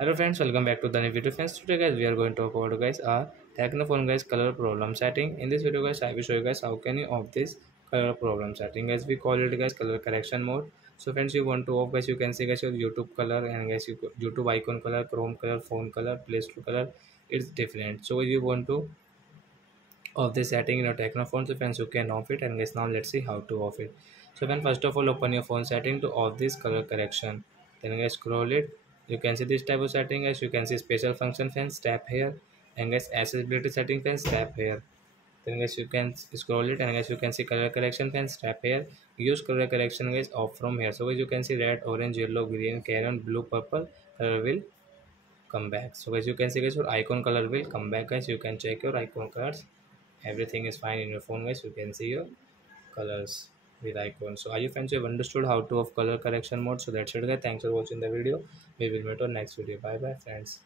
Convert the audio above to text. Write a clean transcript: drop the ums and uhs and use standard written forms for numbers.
Hello friends, welcome back to the new video friends. Today guys we are going to talk about guys a technophone guys color problem setting. In this video guys I will show you guys how can you off this color problem setting, as we call it guys color correction mode. So friends, you want to off guys, you can see guys your YouTube color and guys YouTube icon color, Chrome color, phone color, Play Store color, it's different. So you want to of this setting in your technophone. So friends, you can off it, and guys now let's see how to off it. So when first of all open your phone setting to off this color correction, then guys scroll it. You can see this type of setting guys. You can see special function, friends, tap here, and guys accessibility setting, friends, tap here. Then guys you can scroll it, and guys you can see color correction, friends, tap here. Use color correction guys off from here. So guys you can see red, orange, yellow, green, crayon, blue, purple color will come back. So guys you can see guys your icon color will come back guys. You can check your icon colors, everything is fine in your phone guys. You can see your colors with icons. So are you friends, you have understood how to off color correction mode? So that's it guys, thanks for watching the video. We will meet on next video. Bye bye friends.